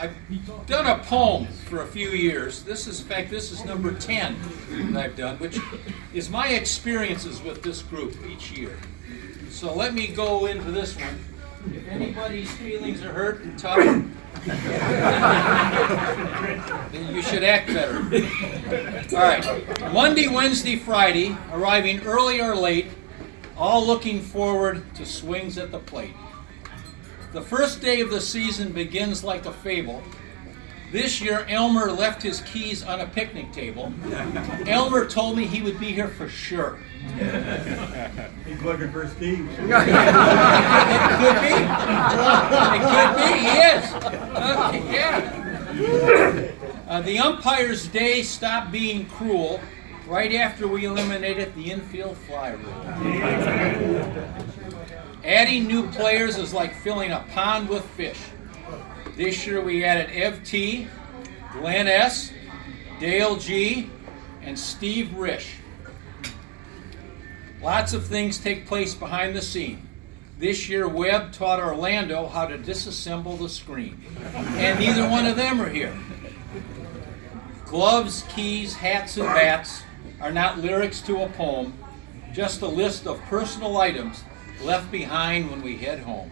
I've done a poem for a few years. This is number 10 that I've done, which is my experiences with this group each year. So let me go into this one. If anybody's feelings are hurt and tough, then you should act better. All right. Monday, Wednesday, Friday, arriving early or late, all looking forward to swings at the plate. The first day of the season begins like a fable. This year, Elmer left his keys on a picnic table. Elmer told me he would be here for sure. He's looking for his keys. It could be. It could be. He is. Okay, yeah. The umpire's day stopped being cruel right after we eliminated the infield fly rule. Adding new players is like filling a pond with fish. This year we added Ev T, Glenn S, Dale G, and Steve Risch. Lots of things take place behind the scene. This year Webb taught Orlando how to disassemble the screen. And neither one of them are here. Gloves, keys, hats, and bats are not lyrics to a poem, just a list of personal items left behind when we head home.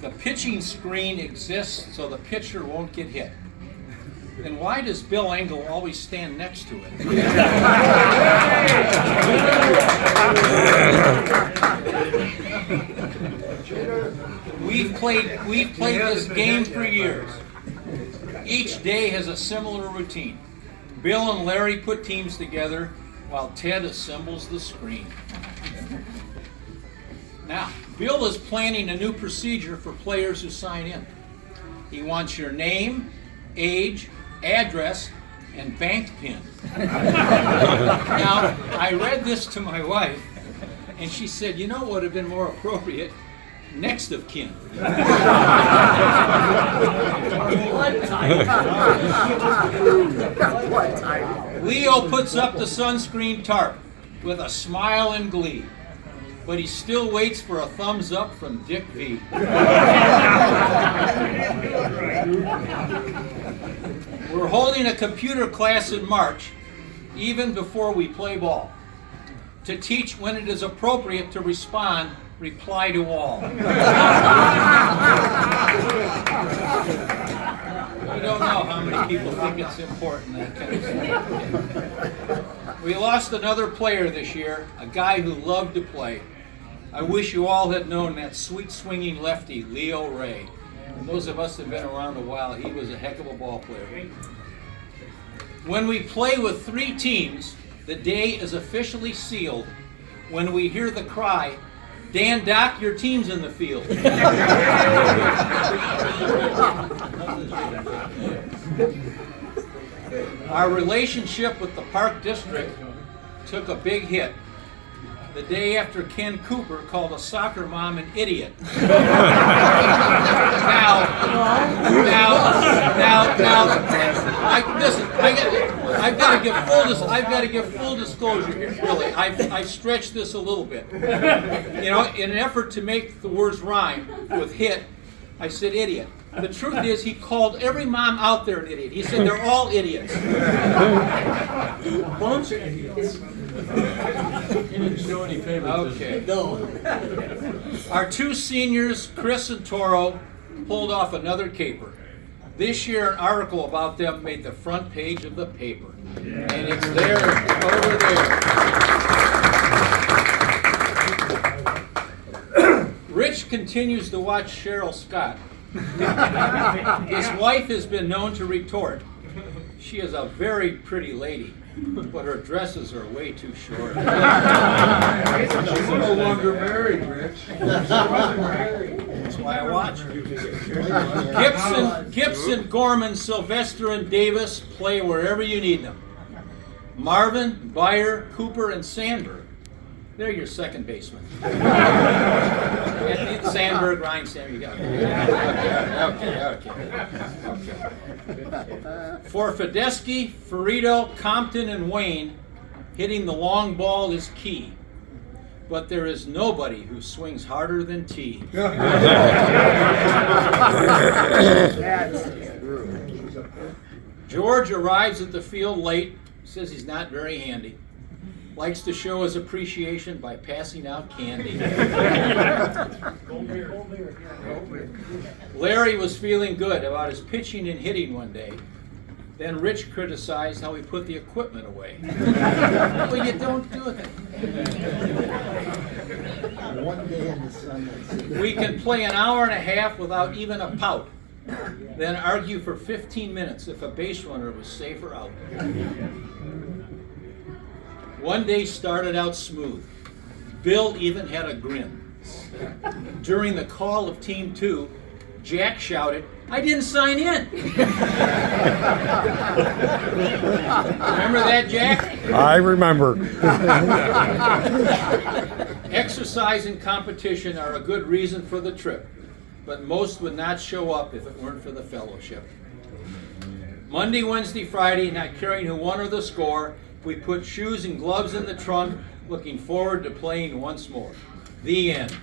The pitching screen exists so the pitcher won't get hit. Then why does Bill Engel always stand next to it? We've played this game for years. Each day has a similar routine. Bill and Larry put teams together while Ted assembles the screen. Now, Bill is planning a new procedure for players who sign in. He wants your name, age, address, and bank PIN. Now, I read this to my wife, and she said, you know what would have been more appropriate? Next of kin. Leo puts up the sunscreen tarp with a smile and glee, but he still waits for a thumbs up from Dick V. We're holding a computer class in March, even before we play ball, to teach when it is appropriate to respond, reply to all. I don't know how many people think it's important, that kind of stuff. We lost another player this year, a guy who loved to play. I wish you all had known that sweet swinging lefty, Leo Ray. And those of us that have been around a while, he was a heck of a ball player. When we play with 3 teams, the day is officially sealed when we hear the cry, Dan Doc, your team's in the field. Our relationship with the Park District took a big hit the day after Ken Cooper called a soccer mom an idiot. I've got to give full disclosure here. Really, I've stretched this a little bit. You know, in an effort to make the words rhyme with hit, I said idiot. The truth is, he called every mom out there an idiot. He said they're all idiots. Bunch of idiots. He didn't show any favoritism. Okay. No. Our 2 seniors, Chris and Toro, pulled off another caper. This year, an article about them made the front page of the paper. Yeah. And it's there, over there. Rich continues to watch Cheryl Scott. His wife has been known to retort, she is a very pretty lady, but her dresses are way too short. She's no longer married, Rich. That's why I watch her. Gibson, Gorman, Sylvester, and Davis play wherever you need them. Marvin, Beyer, Cooper, and Sandberg, they're your second baseman. Sandberg, Ryan, Sam, you got it. Okay. For Fedeschi, Ferrito, Compton, and Wayne, hitting the long ball is key. but there is nobody who swings harder than T. George arrives at the field late, says he's not very handy. Likes to show his appreciation by passing out candy. Larry was feeling good about his pitching and hitting one day. Then Rich criticized how he put the equipment away. Well, you don't do that. One day in the sun. We can play an hour and a half without even a pout, then argue for 15 minutes if a base runner was safe or out. One day started out smooth. Bill even had a grin. During the call of Team 2, Jack shouted, "I didn't sign in." Remember that, Jack? I remember. Exercise and competition are a good reason for the trip, but most would not show up if it weren't for the fellowship. Monday, Wednesday, Friday, not caring who won or the score, we put shoes and gloves in the trunk, looking forward to playing once more. The end.